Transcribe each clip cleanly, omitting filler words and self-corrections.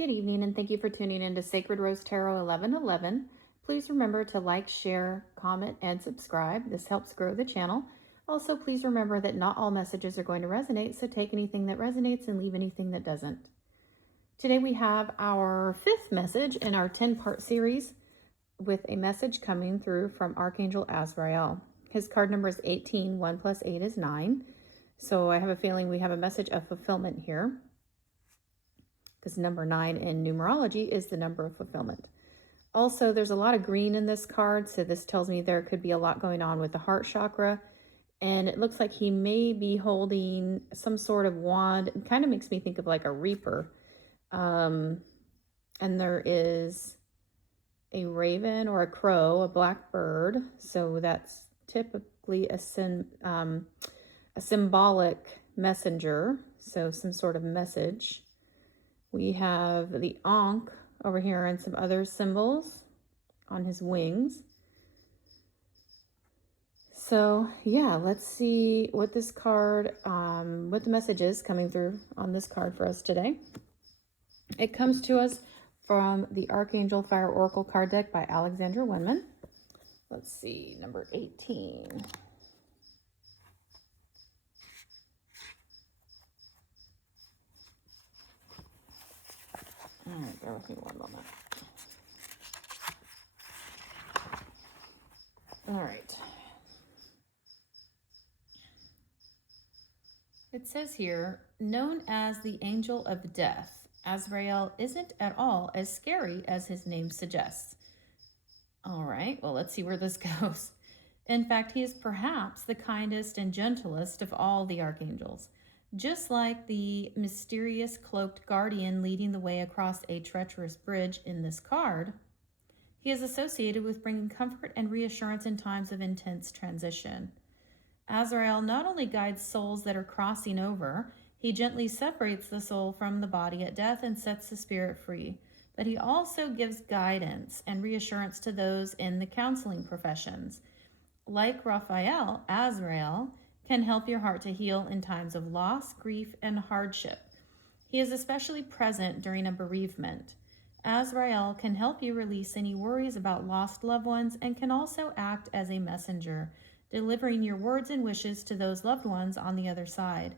Good evening, and thank you for tuning in to Sacred Rose Tarot 1111. Please remember to like, share, comment, and subscribe. This helps grow the channel. Also, please remember that not all messages are going to resonate, so take anything that resonates and leave anything that doesn't. Today we have our fifth message in our 10-part series with a message coming through from Archangel Azrael. His card number is 18. 1 plus 8 is 9. So I have a feeling we have a message of fulfillment here, because number 9 in numerology is the number of fulfillment. Also, there's a lot of green in this card, so this tells me there could be a lot going on with the heart chakra, and it looks like he may be holding some sort of wand. It kind of makes me think of like a reaper. And there is a raven or a crow, a black bird, so that's typically a symbolic messenger, so some sort of message. We have the Ankh over here and some other symbols on his wings. So yeah, let's see what this card, what the message is coming through on this card for us today. It comes to us from the Archangel Fire Oracle card deck by Alexandra Winman. Let's see, number 18. All right, bear with me one moment. All right. It says here, known as the Angel of Death, Azrael isn't at all as scary as his name suggests. All right, well, let's see where this goes. In fact, he is perhaps the kindest and gentlest of all the archangels. Just like the mysterious cloaked guardian leading the way across a treacherous bridge in this card, he is associated with bringing comfort and reassurance in times of intense transition. Azrael not only guides souls that are crossing over, he gently separates the soul from the body at death and sets the spirit free, but he also gives guidance and reassurance to those in the counseling professions. Like Raphael, Azrael can help your heart to heal in times of loss, grief, and hardship. He is especially present during a bereavement. Azrael can help you release any worries about lost loved ones and can also act as a messenger, delivering your words and wishes to those loved ones on the other side.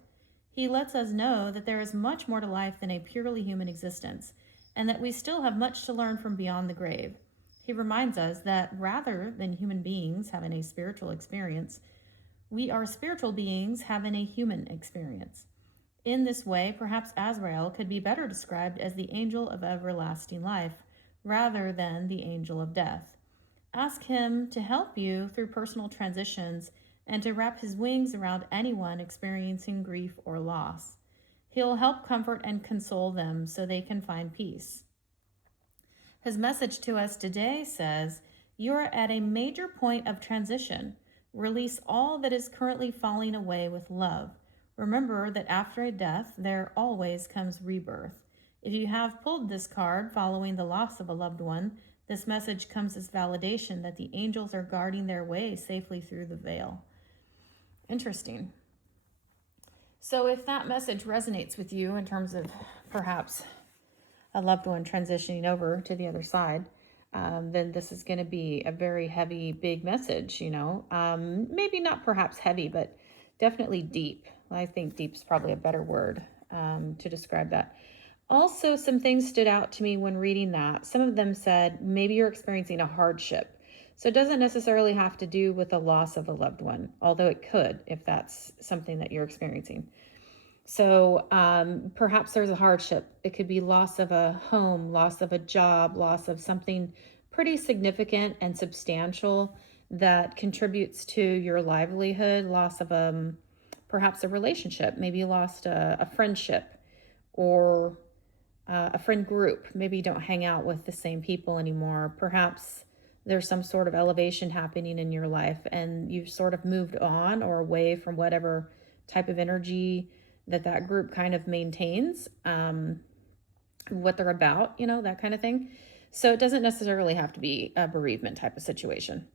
He lets us know that there is much more to life than a purely human existence, and that we still have much to learn from beyond the grave. He reminds us that rather than human beings having a spiritual experience, we are spiritual beings having a human experience. In this way, perhaps Azrael could be better described as the angel of everlasting life, rather than the angel of death. Ask him to help you through personal transitions and to wrap his wings around anyone experiencing grief or loss. He'll help comfort and console them so they can find peace. His message to us today says, you're at a major point of transition. Release all that is currently falling away with love. Remember that after a death, there always comes rebirth. If you have pulled this card following the loss of a loved one, this message comes as validation that the angels are guarding their way safely through the veil. Interesting. So if that message resonates with you in terms of perhaps a loved one transitioning over to the other side, then this is going to be a very heavy, big message, maybe not perhaps heavy, but definitely deep. I think deep is probably a better word to describe that. Also, some things stood out to me when reading that. Some of them said, maybe you're experiencing a hardship. So it doesn't necessarily have to do with the loss of a loved one, although it could if that's something that you're experiencing. So perhaps there's a hardship. It could be loss of a home, loss of a job, loss of something pretty significant and substantial that contributes to your livelihood, loss of perhaps a relationship. Maybe you lost a friendship or a friend group. Maybe you don't hang out with the same people anymore. Perhaps there's some sort of elevation happening in your life and you've sort of moved on or away from whatever type of energy that group kind of maintains, what they're about, that kind of thing. So it doesn't necessarily have to be a bereavement type of situation.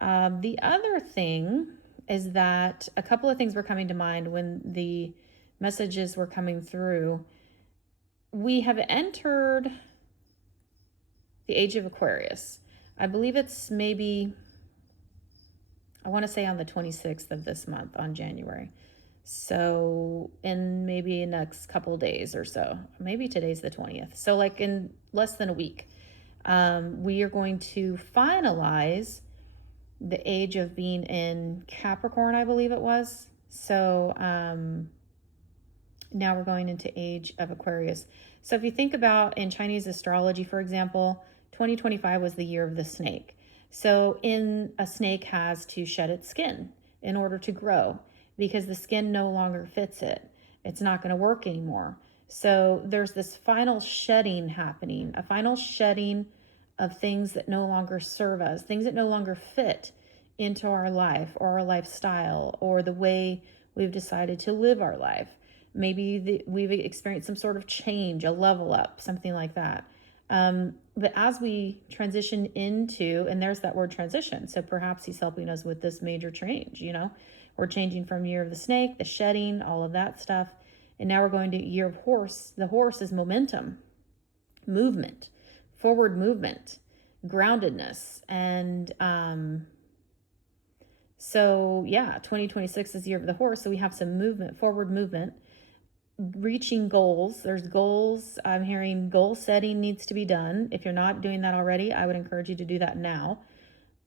The other thing is that a couple of things were coming to mind when the messages were coming through. we have entered the age of Aquarius. I believe it's maybe, I want to say on the 26th of this month, on January. So in maybe next couple days or so, maybe today's the 20th. So like in less than a week, we are going to finalize the age of being in Capricorn, I believe it was. So now we're going into age of Aquarius. So if you think about in Chinese astrology, for example, 2025 was the year of the snake. So a snake has to shed its skin in order to grow because the skin no longer fits it. It's not going to work anymore. So there's this final shedding happening, a final shedding of things that no longer serve us, things that no longer fit into our life or our lifestyle or the way we've decided to live our life. Maybe we've experienced some sort of change, a level up, something like that. But as we transition into, and there's that word transition, so perhaps he's helping us with this major change, we're changing from year of the snake, the shedding, all of that stuff. And now we're going to year of horse. The horse is momentum, movement, forward movement, groundedness. And so yeah, 2026 is the year of the horse. So we have some movement, forward movement, reaching goals. There's goals. I'm hearing goal setting needs to be done. If you're not doing that already, I would encourage you to do that now.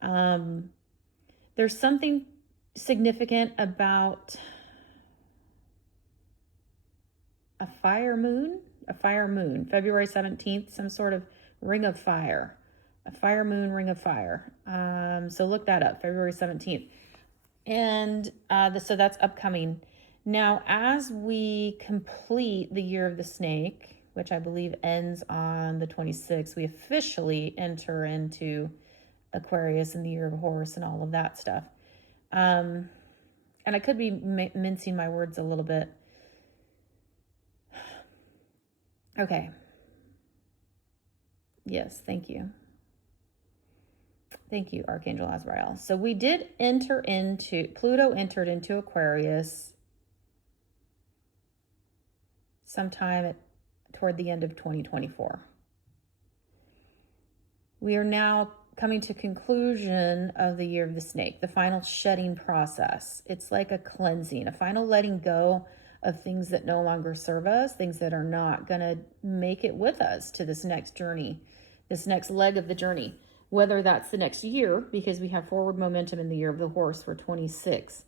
There's something significant about a fire moon, February 17th, some sort of ring of fire, a fire moon, ring of fire. So look that up, February 17th. And so that's upcoming. Now, as we complete the year of the snake, which I believe ends on the 26th, we officially enter into Aquarius and the year of a horse and all of that stuff. And I could be mincing my words a little bit. Okay. Yes, thank you. Thank you, Archangel Azrael. So we did Pluto entered into Aquarius sometime toward the end of 2024. We are now coming to conclusion of the year of the snake, the final shedding process. It's like a cleansing, a final letting go of things that no longer serve us, things that are not going to make it with us to this next journey, this next leg of the journey, whether that's the next year, because we have forward momentum in the year of the horse for 26,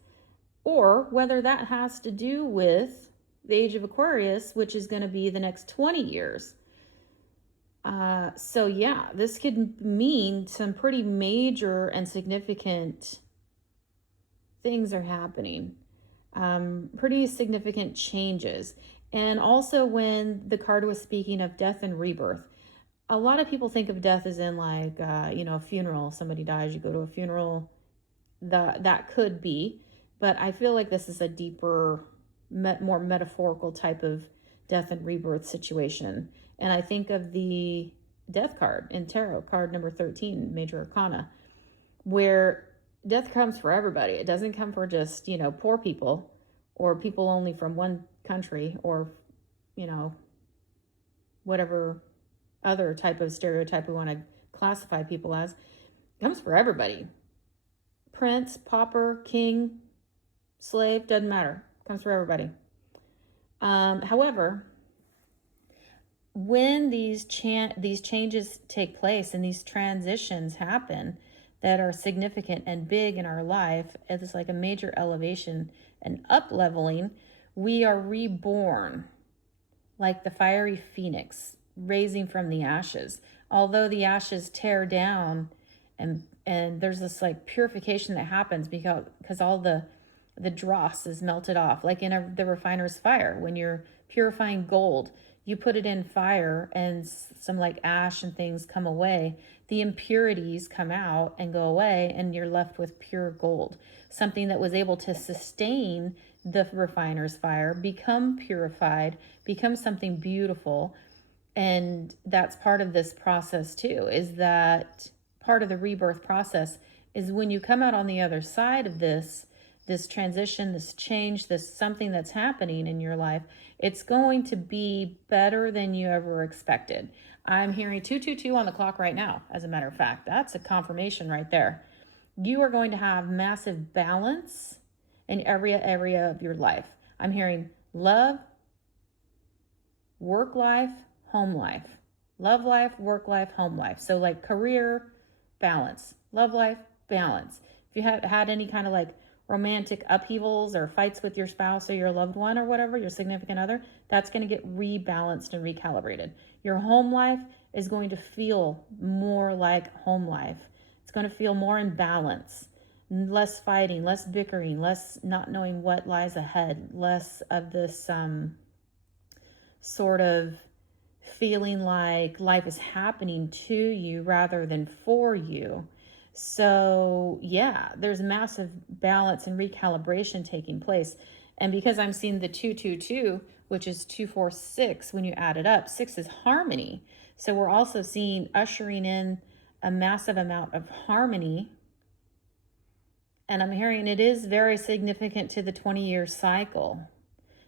or whether that has to do with the age of Aquarius, which is going to be the next 20 years. So yeah, this could mean some pretty major and significant things are happening. Pretty significant changes. And also when the card was speaking of death and rebirth, a lot of people think of death as in like, a funeral, somebody dies, you go to a funeral, that could be, but I feel like this is a deeper, more metaphorical type of death and rebirth situation. And I think of the death card in tarot, card number 13, Major Arcana, where death comes for everybody. It doesn't come for just, poor people or people only from one country or, whatever other type of stereotype we want to classify people as. It comes for everybody. Prince, pauper, king, slave, doesn't matter. It comes for everybody. However, when these changes take place and these transitions happen that are significant and big in our life, it's like a major elevation and up-leveling, we are reborn like the fiery phoenix raising from the ashes. Although the ashes tear down and there's this like purification that happens because all the dross is melted off, like in the refiner's fire. When you're purifying gold, you put it in fire and some like ash and things come away. The impurities come out and go away, and you're left with pure gold. Something that was able to sustain the refiner's fire, become purified, become something beautiful. And that's part of this process too, is that part of the rebirth process is when you come out on the other side of this, this transition, this change, this something that's happening in your life, it's going to be better than you ever expected. I'm hearing 222 on the clock right now, as a matter of fact. That's a confirmation right there. You are going to have massive balance in every area of your life. I'm hearing love, work life, home life. Love life, work life, home life. So like career, balance. Love life, balance. If you had had any kind of like romantic upheavals or fights with your spouse or your loved one or whatever, your significant other, that's going to get rebalanced and recalibrated. Your home life is going to feel more like home life. It's going to feel more in balance. Less fighting, less bickering, less not knowing what lies ahead, less of this sort of feeling like life is happening to you rather than for you. So yeah, there's massive balance and recalibration taking place. And because I'm seeing the 222, which is 246, when you add it up, 6 is harmony. So we're also seeing ushering in a massive amount of harmony. And I'm hearing it is very significant to the 20-year cycle.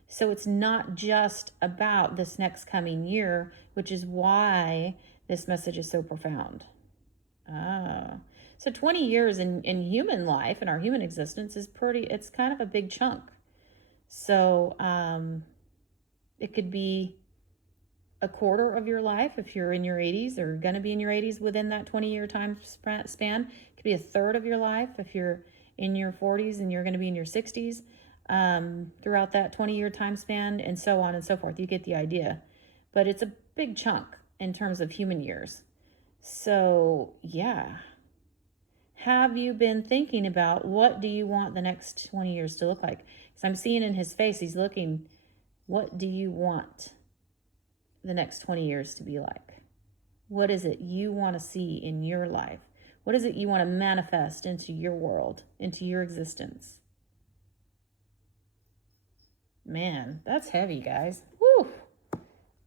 So it's not just about this next coming year, which is why this message is so profound. So 20 years in human life, in our human existence, is it's kind of a big chunk. So it could be a quarter of your life if you're in your 80s or going to be in your 80s within that 20-year time span. It could be a third of your life if you're in your 40s and you're going to be in your 60s. Throughout that 20-year time span, and so on and so forth. You get the idea. But it's a big chunk in terms of human years. So, yeah. Have you been thinking about what do you want the next 20 years to look like? Because I'm seeing in his face, he's looking, what do you want the next 20 years to be like? What is it you want to see in your life? What is it you want to manifest into your world, into your existence? Man, that's heavy, guys. Woo!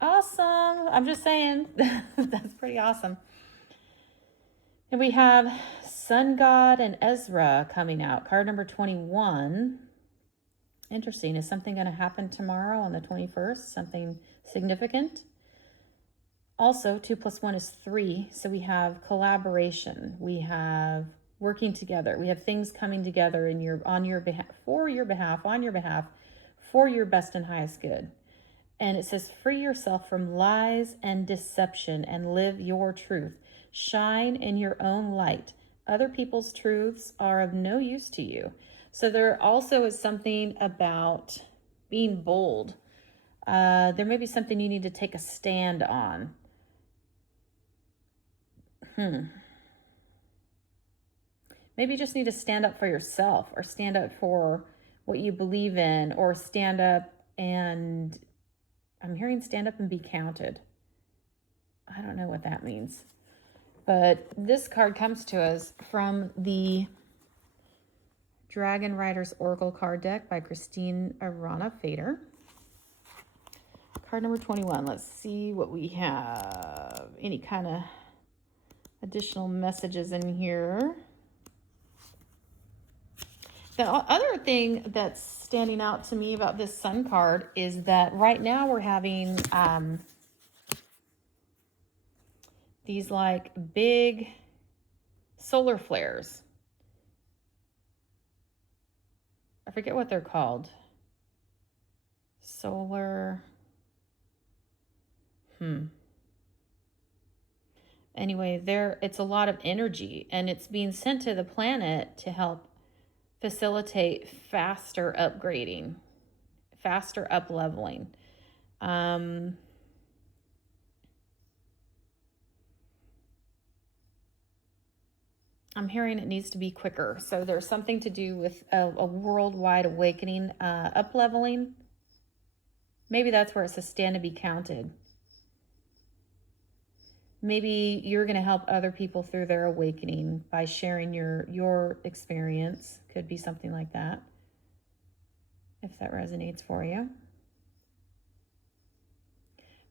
Awesome. I'm just saying, that's pretty awesome. And we have Sun God and Ezra coming out. Card number 21. Interesting. Is something going to happen tomorrow on the 21st? Something significant? Also, 2 + 1 is 3. So we have collaboration. We have working together. We have things coming together on your behalf, for your behalf, on your behalf, for your best and highest good. And it says, free yourself from lies and deception and live your truth. Shine in your own light. Other people's truths are of no use to you. So there also is something about being bold. There may be something you need to take a stand on. Maybe you just need to stand up for yourself, or stand up for what you believe in, or stand up and, I'm hearing stand up and be counted. I don't know what that means. But this card comes to us from the Dragon Riders Oracle card deck by Christine Arana Fader. Card number 21. Let's see what we have. Any kind of additional messages in here. The other thing that's standing out to me about this Sun card is that right now we're having these like big solar flares. I forget what they're called. Solar. Anyway, it's a lot of energy, and it's being sent to the planet to help facilitate faster upgrading, faster up-leveling. I'm hearing it needs to be quicker. So there's something to do with a worldwide awakening, up-leveling. Maybe that's where it says stand to be counted. Maybe you're going to help other people through their awakening by sharing your experience. Could be something like that, if that resonates for you.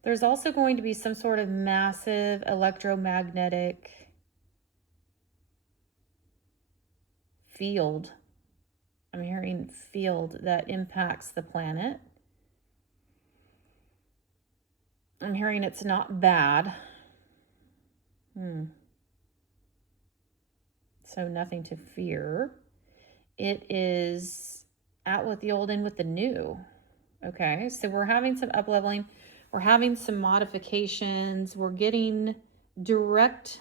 There's also going to be some sort of massive electromagnetic field I'm hearing field that impacts the planet. I'm hearing it's not bad. So nothing to fear. It is out with the old, in with the new. Okay, so we're having some up-leveling. We're having some modifications. We're getting direct...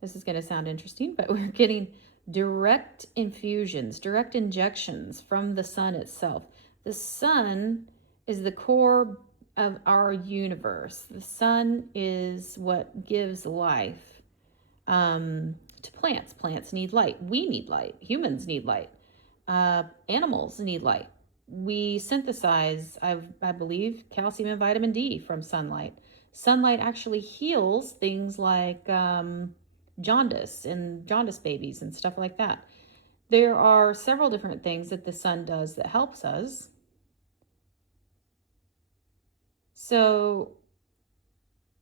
This is going to sound interesting, but we're getting direct infusions, direct injections from the sun itself. The sun is the core of our universe. The sun is what gives life to plants. Plants need light. We need light. Humans need light. Animals need light. We synthesize, I believe, calcium and vitamin D from sunlight. Sunlight actually heals things like jaundice and jaundice babies and stuff like that. There are several different things that the sun does that helps us. So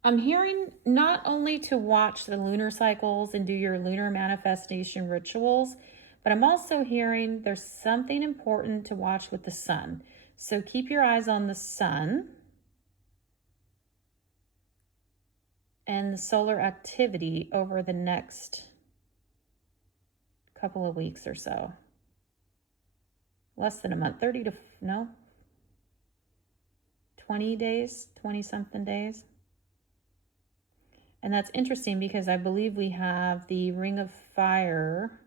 I'm hearing not only to watch the lunar cycles and do your lunar manifestation rituals, but I'm also hearing there's something important to watch with the sun. So keep your eyes on the sun and the solar activity over the next couple of weeks or so. Less than a month, 20 days, 20 something days. And that's interesting because I believe we have the Ring of Fire.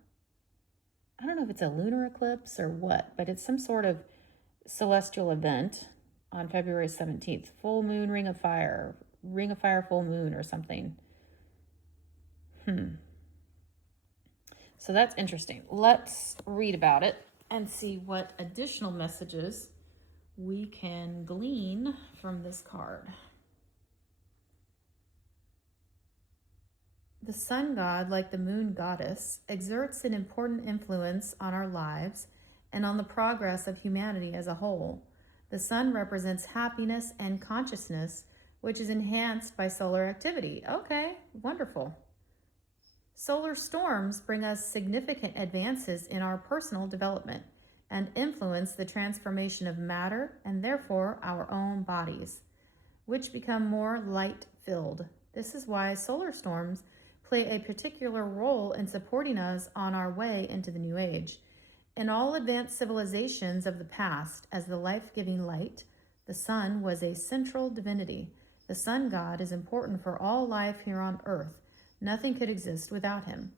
I don't know if it's a lunar eclipse or what, but it's some sort of celestial event on February 17th. Full moon, Ring of Fire, full moon or something. So that's interesting. Let's read about it and see what additional messages we can glean from this card. The sun god, like the moon goddess, exerts an important influence on our lives and on the progress of humanity as a whole. The sun represents happiness and consciousness, which is enhanced by solar activity. Okay, wonderful. Solar storms bring us significant advances in our personal development and influence the transformation of matter and therefore our own bodies, which become more light-filled. This is why solar storms play a particular role in supporting us on our way into the new age. In all advanced civilizations of the past, as the life-giving light, the sun was a central divinity. The sun god is important for all life here on earth. Nothing could exist without him.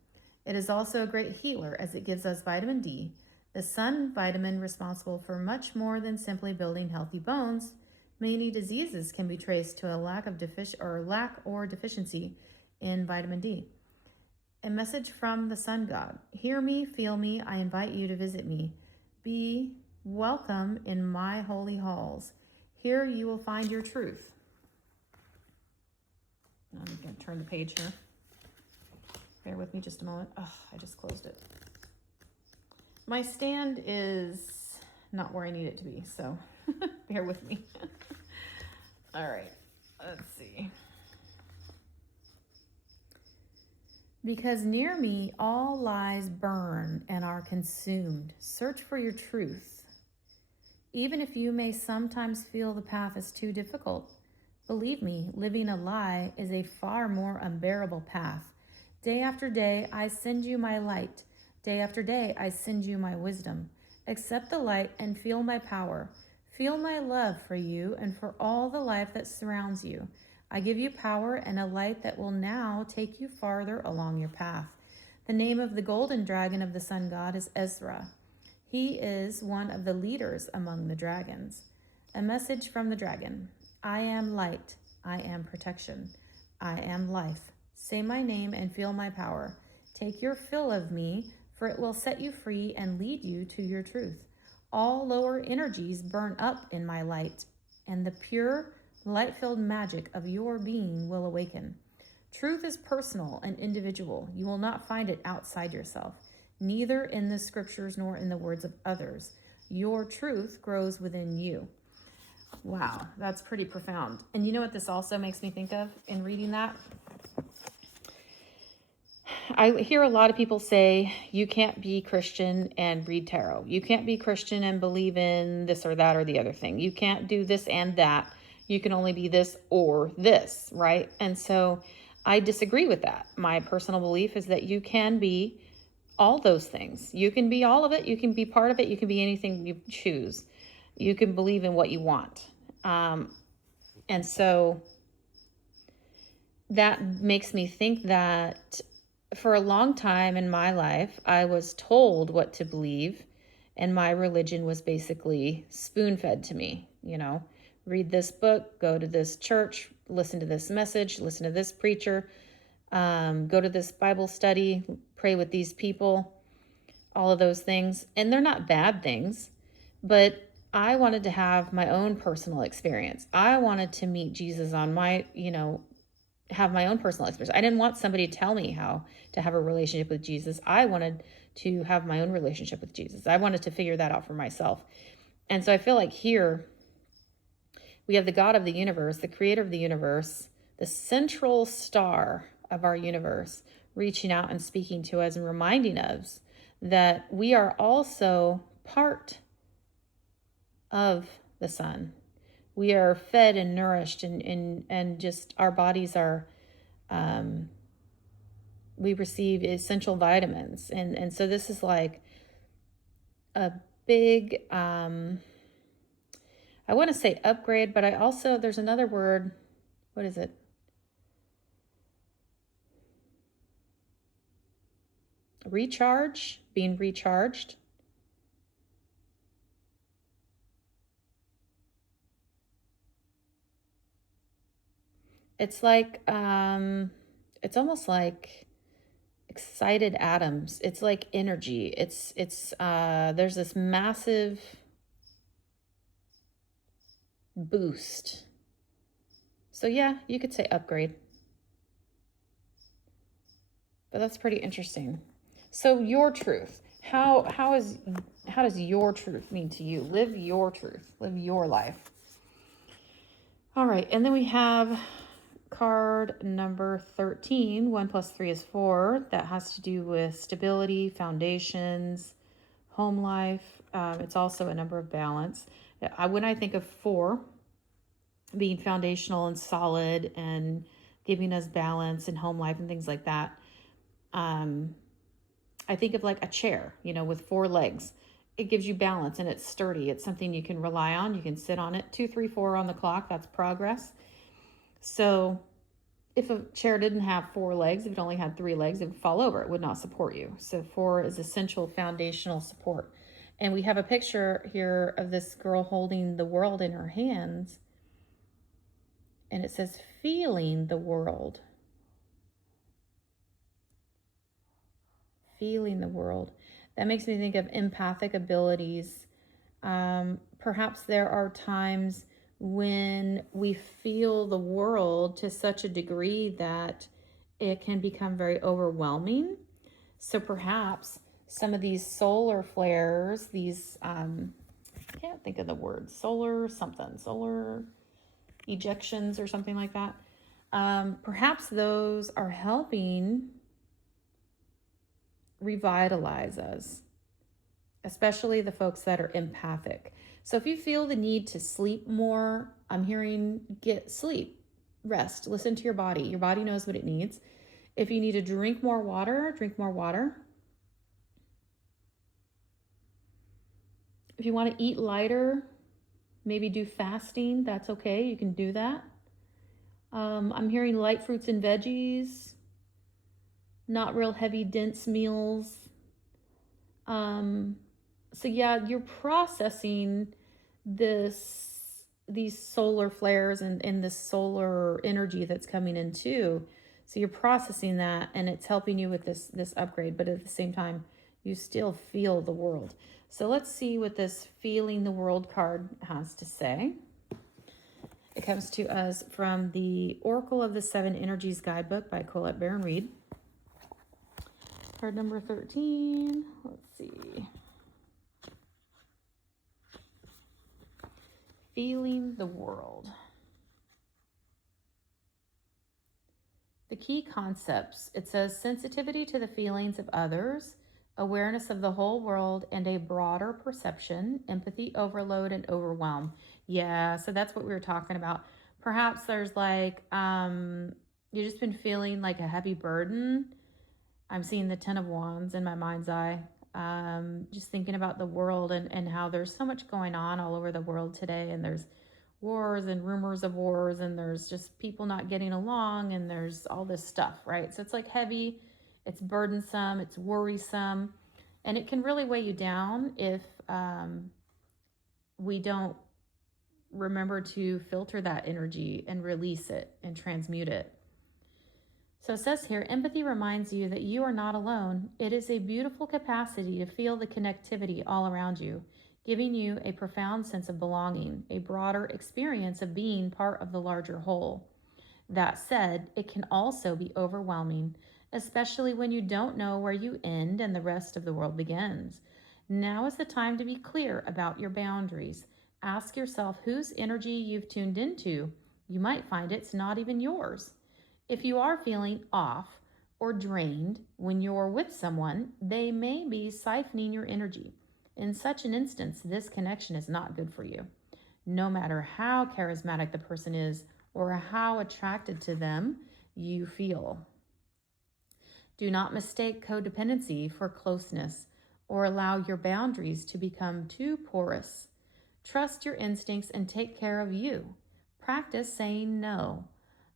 It is also a great healer as it gives us vitamin D, the sun vitamin responsible for much more than simply building healthy bones. Many diseases can be traced to a lack or deficiency in vitamin D. A message from the sun god. Hear me, feel me, I invite you to visit me. Be welcome in my holy halls. Here you will find your truth. I'm going to turn the page here. Bear with me just a moment. Oh, I just closed it. My stand is not where I need it to be, so bear with me. All right, let's see. Because near me all lies burn and are consumed. Search for your truth. Even if you may sometimes feel the path is too difficult, believe me, living a lie is a far more unbearable path. Day after day, I send you my light. Day after day, I send you my wisdom. Accept the light and feel my power. Feel my love for you and for all the life that surrounds you. I give you power and a light that will now take you farther along your path. The name of the golden dragon of the sun god is Azrael. He is one of the leaders among the dragons. A message from the dragon. I am light. I am protection. I am life. Say my name and feel my power. Take your fill of me, for it will set you free and lead you to your truth. All lower energies burn up in my light, and the pure, light-filled magic of your being will awaken. Truth is personal and individual. You will not find it outside yourself, neither in the scriptures nor in the words of others. Your truth grows within you. Wow, that's pretty profound. And you know what this also makes me think of in reading that? I hear a lot of people say you can't be Christian and read tarot. You can't be Christian and believe in this or that or the other thing. You can't do this and that. You can only be this or this, right? And so I disagree with that. My personal belief is that you can be all those things. You can be all of it. You can be part of it. You can be anything you choose. You can believe in what you want. And so that makes me think that for a long time in my life, I was told what to believe, and my religion was basically spoon fed to me. Read this book, go to this church, listen to this message, listen to this preacher, go to this Bible study, pray with these people, all of those things. And they're not bad things, but I wanted to have my own personal experience. I wanted to meet Jesus on my, have my own personal experience. I didn't want somebody to tell me how to have a relationship with Jesus. I wanted to have my own relationship with Jesus. I wanted to figure that out for myself. And so I feel like here we have the God of the universe, the creator of the universe, the central star of our universe, reaching out and speaking to us and reminding us that we are also part of the sun. We are fed and nourished, and just our bodies are, we receive essential vitamins. And so this is like a big, I want to say upgrade, but there's another word. What is it? Recharge, being recharged. It's like, it's almost like excited atoms. It's like energy. There's this massive boost. So yeah, you could say upgrade. But that's pretty interesting. So your truth, how does your truth mean to you? Live your truth, live your life. All right, and then we have card number 13. 1 plus 3 is 4. That has to do with stability, foundations, home life. It's also a number of balance. When I think of 4 being foundational and solid and giving us balance and home life and things like that, I think of like a chair, with 4 legs. It gives you balance and it's sturdy. It's something you can rely on. You can sit on it. 2, 3, 4 on the clock. That's progress. So if a chair didn't have 4 legs, if it only had 3 legs, it would fall over. It would not support you. So 4 is essential foundational support. And we have a picture here of this girl holding the world in her hands. And it says, feeling the world. Feeling the world. That makes me think of empathic abilities. Perhaps there are times when we feel the world to such a degree that it can become very overwhelming. So perhaps some of these solar flares, I can't think of the word, solar ejections or something like that. Perhaps those are helping revitalize us, especially the folks that are empathic. So if you feel the need to sleep more, I'm hearing get sleep, rest, listen to your body. Your body knows what it needs. If you need to drink more water, drink more water. If you want to eat lighter, maybe do fasting. That's okay. You can do that. I'm hearing light fruits and veggies, not real heavy, dense meals. So yeah, you're processing these solar flares and this solar energy that's coming in too. So you're processing that, and it's helping you with this upgrade, but at the same time, you still feel the world. So let's see what this feeling the world card has to say. It comes to us from the Oracle of the 7 Energies Guidebook by Colette Baron Reed. Card number 13. Let's see. Feeling the world. The key concepts, it says sensitivity to the feelings of others, awareness of the whole world, and a broader perception, empathy, overload, and overwhelm. Yeah, so that's what we were talking about. Perhaps there's like, you've just been feeling like a heavy burden. I'm seeing the Ten of Wands in my mind's eye. Just thinking about the world and how there's so much going on all over the world today, and there's wars and rumors of wars, and there's just people not getting along, and there's all this stuff, right? So it's like heavy, it's burdensome, it's worrisome, and it can really weigh you down if we don't remember to filter that energy and release it and transmute it. So it says here, empathy reminds you that you are not alone. It is a beautiful capacity to feel the connectivity all around you, giving you a profound sense of belonging, a broader experience of being part of the larger whole. That said, it can also be overwhelming, especially when you don't know where you end and the rest of the world begins. Now is the time to be clear about your boundaries. Ask yourself whose energy you've tuned into. You might find it's not even yours. If you are feeling off or drained when you're with someone, they may be siphoning your energy. In such an instance, this connection is not good for you. No matter how charismatic the person is or how attracted to them you feel. Do not mistake codependency for closeness or allow your boundaries to become too porous. Trust your instincts and take care of you. Practice saying no.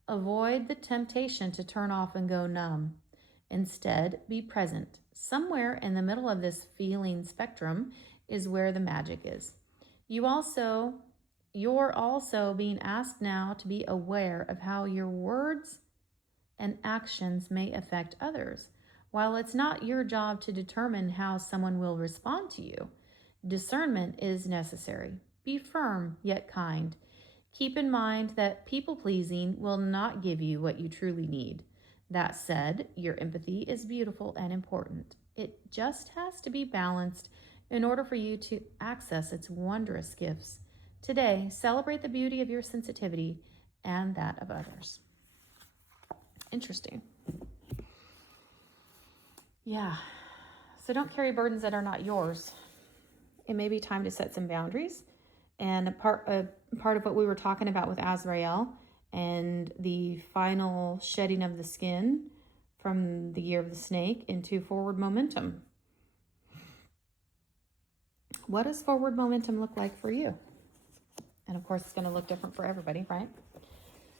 Avoid the temptation to turn off and go numb. Instead, be present. Somewhere in the middle of this feeling spectrum is where the magic is. You're also being asked now to be aware of how your words and actions may affect others. While it's not your job to determine how someone will respond to you, discernment is necessary. Be firm yet kind. Keep in mind that people-pleasing will not give you what you truly need. That said, your empathy is beautiful and important. It just has to be balanced in order for you to access its wondrous gifts. Today, celebrate the beauty of your sensitivity and that of others. Interesting. Yeah. So don't carry burdens that are not yours. It may be time to set some boundaries. And a part of what we were talking about with Azrael and the final shedding of the skin from the year of the snake into forward momentum. What does forward momentum look like for you? And of course, it's going to look different for everybody, right?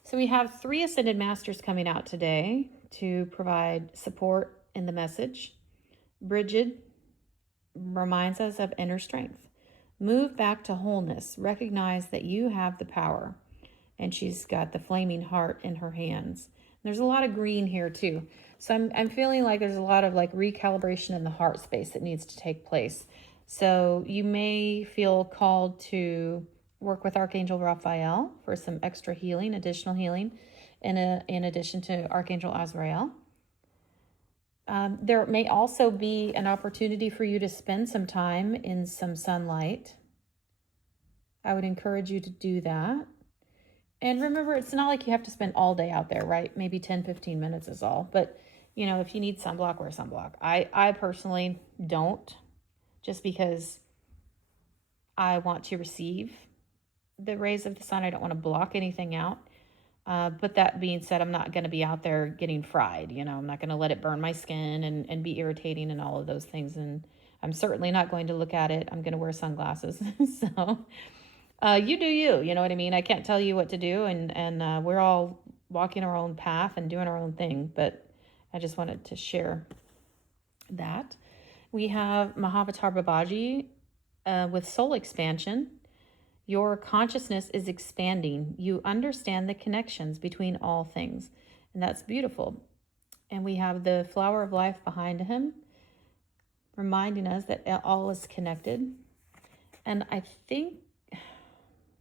So we have 3 Ascended Masters coming out today to provide support in the message. Bridget reminds us of inner strength. Move back to wholeness. Recognize that you have the power. And she's got the flaming heart in her hands. There's a lot of green here too. So I'm feeling like there's a lot of like recalibration in the heart space that needs to take place. So you may feel called to work with Archangel Raphael for some extra healing, additional healing, in addition to Archangel Azrael. There may also be an opportunity for you to spend some time in some sunlight. I would encourage you to do that. And remember, it's not like you have to spend all day out there, right? Maybe 10, 15 minutes is all. But, you know, if you need sunblock, wear sunblock. I personally don't, just because I want to receive the rays of the sun. I don't want to block anything out. But that being said, I'm not going to be out there getting fried. You know, I'm not going to let it burn my skin and be irritating and all of those things. And I'm certainly not going to look at it. I'm going to wear sunglasses. So you do you know what I mean? I can't tell you what to do. And we're all walking our own path and doing our own thing. But I just wanted to share that. We have Mahavatar Babaji with soul expansion. Your consciousness is expanding. You understand the connections between all things. And that's beautiful. And we have the flower of life behind him, reminding us that all is connected. And I think,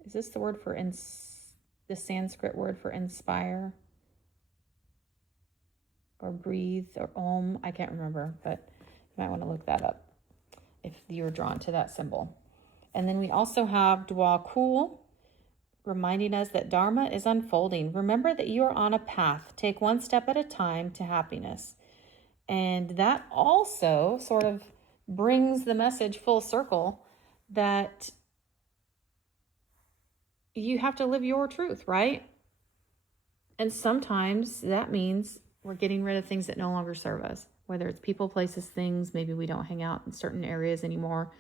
is this the word for the Sanskrit word for inspire? Or breathe or om? I can't remember, but you might want to look that up if you're drawn to that symbol. And then we also have Dwa Kul, reminding us that Dharma is unfolding. Remember that you are on a path. Take one step at a time to happiness. And that also sort of brings the message full circle that you have to live your truth, right? And sometimes that means we're getting rid of things that no longer serve us, whether it's people, places, things. Maybe we don't hang out in certain areas anymore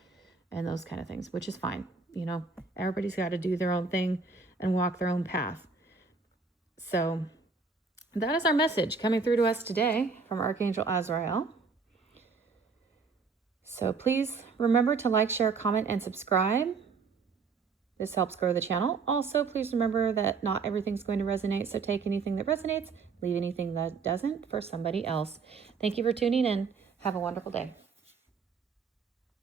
and those kind of things, which is fine. You know, everybody's got to do their own thing and walk their own path. So that is our message coming through to us today from Archangel Azrael. So please remember to like, share, comment, and subscribe. This helps grow the channel. Also, please remember that not everything's going to resonate, so take anything that resonates, leave anything that doesn't for somebody else. Thank you for tuning in. Have a wonderful day.